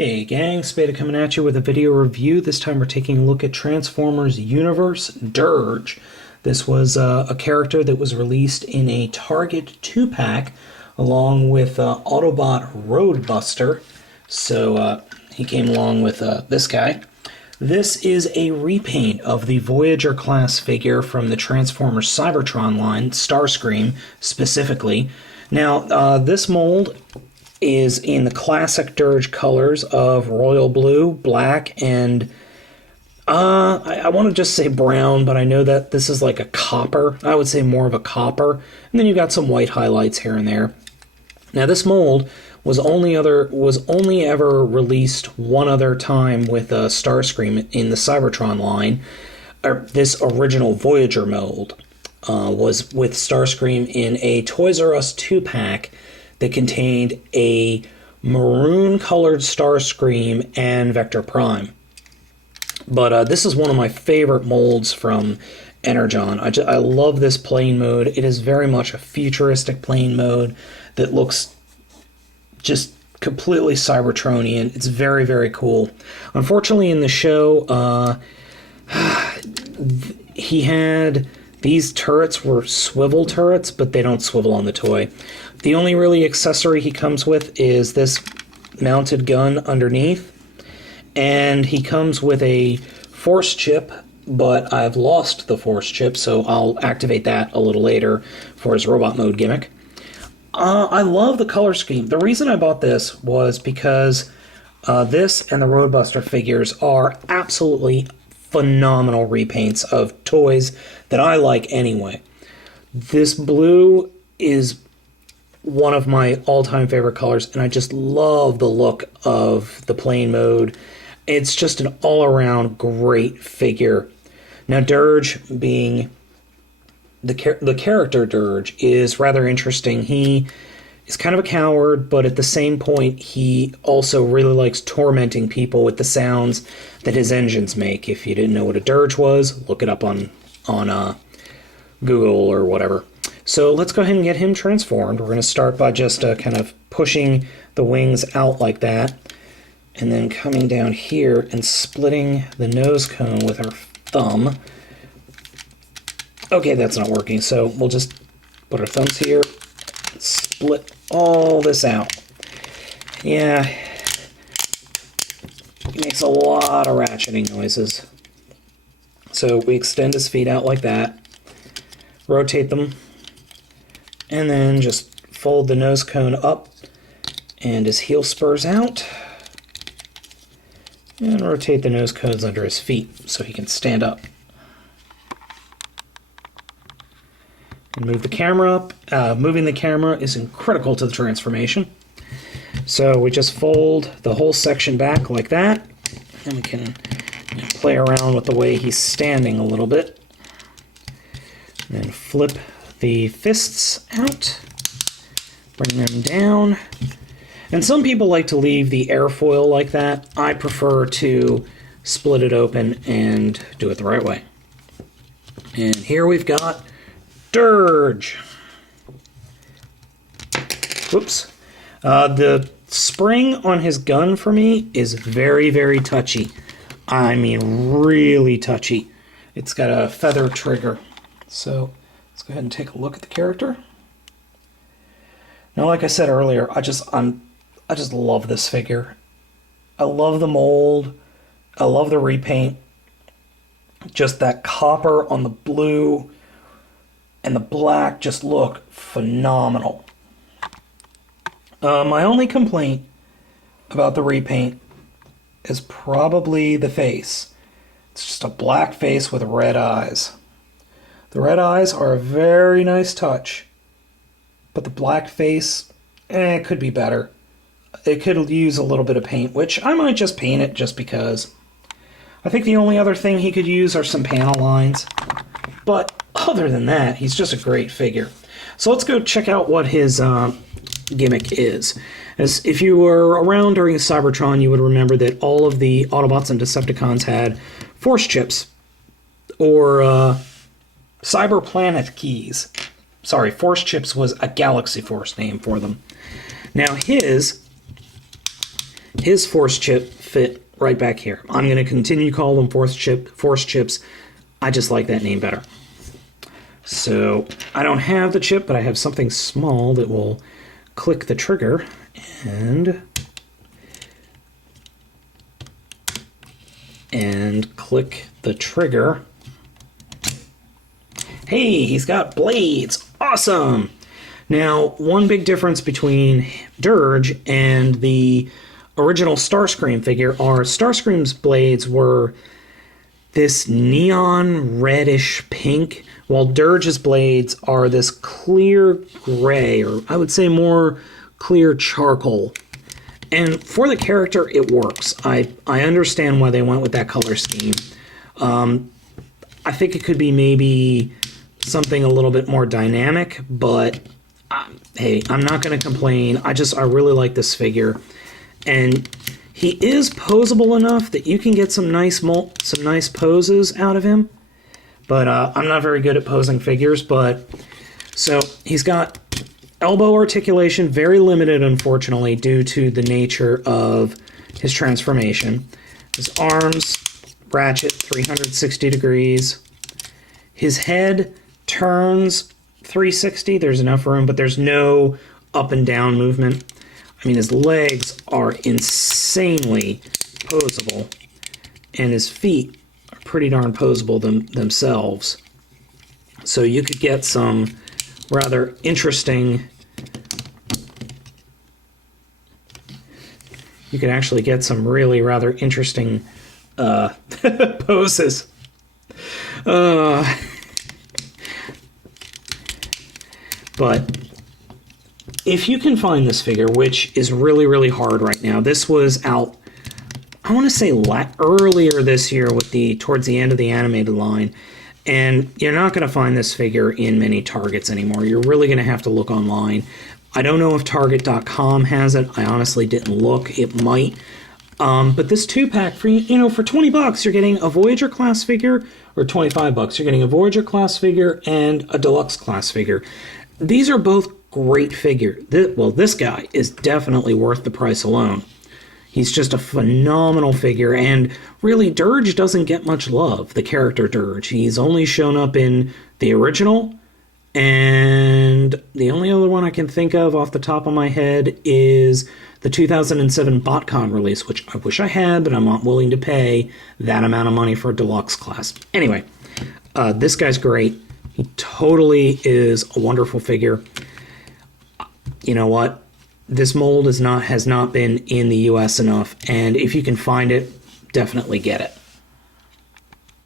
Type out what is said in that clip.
Hey gang, Spada coming at you with a video review. This time we're taking a look at Transformers Universe Dirge. This was a character that was released in a Target 2-pack along with Autobot Roadbuster. So he came along with this guy. This is a repaint of the Voyager class figure from the Transformers Cybertron line, Starscream specifically. Now, this mold is in the classic Dirge colors of royal blue, black, and I want to just say brown, but I know that this is like a copper. I would say more of a copper. And then you've got some white highlights here and there. Now this mold was only ever released one other time with Starscream in the Cybertron line. This original Voyager mold was with Starscream in a Toys R Us 2-pack that contained a maroon-colored Starscream and Vector Prime. But this is one of my favorite molds from Energon. I love this plane mode. It is very much a futuristic plane mode that looks just completely Cybertronian. It's very, very cool. Unfortunately, in the show, he had... These turrets were swivel turrets, but they don't swivel on the toy. The only really accessory he comes with is this mounted gun underneath, and he comes with a force chip, but I've lost the force chip, so I'll activate that a little later for his robot mode gimmick. I love the color scheme. The reason I bought this was because this and the Roadbuster figures are absolutely phenomenal repaints of toys that I like anyway. This blue is one of my all-time favorite colors, and I just love the look of the plane mode. It's just an all-around great figure. Now, Dirge, being the character Dirge, is rather interesting. He is kind of a coward, but at the same point, he also really likes tormenting people with the sounds that his engines make. If you didn't know what a Dirge was, look it up on Google or whatever. So let's go ahead and get him transformed. We're going to start by just kind of pushing the wings out like that, and then coming down here and splitting the nose cone with our thumb. Okay, that's not working, so we'll just put our thumbs here, split all this out. Yeah, it makes a lot of ratcheting noises. So we extend his feet out like that, rotate them, and then just fold the nose cone up and his heel spurs out, and rotate the nose cones under his feet so he can stand up. And move the camera up. Moving the camera is critical to the transformation. So we just fold the whole section back like that, and we can play around with the way he's standing a little bit. And then flip the fists out, bring them down. And some people like to leave the airfoil like that. I prefer to split it open and do it the right way. And here we've got Dirge. Whoops. The spring on his gun for me is very, very touchy. I mean, really touchy. It's got a feather trigger. So let's go ahead and take a look at the character. Now, like I said earlier, I just love this figure. I love the mold. I love the repaint. Just that copper on the blue and the black just look phenomenal. My only complaint about the repaint is probably the face. It's just a black face with red eyes. The red eyes are a very nice touch, but the black face, it could be better. It could use a little bit of paint, which I might just paint it just because. I think the only other thing he could use are some panel lines, but other than that, he's just a great figure. So let's go check out what his gimmick is. As if you were around during Cybertron, you would remember that all of the Autobots and Decepticons had force chips, or cyber planet keys. Sorry, force chips was a Galaxy Force name for them. Now his his force chip fit right back here. I'm going to continue to call them force chips. I just like that name better. So I don't have the chip, but I have something small that will click the trigger and click the trigger. Hey, he's got blades. Awesome. Now, one big difference between Dirge and the original Starscream figure are Starscream's blades were this neon reddish pink, while Dirge's blades are this clear gray, or I would say more clear charcoal. And for the character, it works. I understand why they went with that color scheme. I think it could be maybe something a little bit more dynamic, but hey, I'm not going to complain. I really like this figure. And he is posable enough that you can get some nice poses out of him. But I'm not very good at posing figures. So he's got elbow articulation, very limited, unfortunately, due to the nature of his transformation. His arms ratchet 360 degrees. His head turns 360. There's enough room, but there's no up and down movement. I mean, his legs are insanely posable, and his feet are pretty darn posable themselves. So you could get some rather interesting... You could actually get some really rather interesting poses. But if you can find this figure, which is really, really hard right now, this was out, I want to say earlier this year towards the end of the animated line, and you're not going to find this figure in many Targets anymore. You're really going to have to look online. I don't know if Target.com has it. I honestly didn't look. It might. But this 2-pack, for $20, you're getting a Voyager class figure, or $25, you're getting a Voyager class figure and a Deluxe class figure. These are both great figures. This guy is definitely worth the price alone. He's just a phenomenal figure, and really, Dirge doesn't get much love, the character Dirge. He's only shown up in the original, and the only other one I can think of off the top of my head is the 2007 BotCon release, which I wish I had, but I'm not willing to pay that amount of money for a Deluxe class. Anyway, this guy's great. He totally is a wonderful figure. You know what? This mold has not been in the US enough, and if you can find it, definitely get it.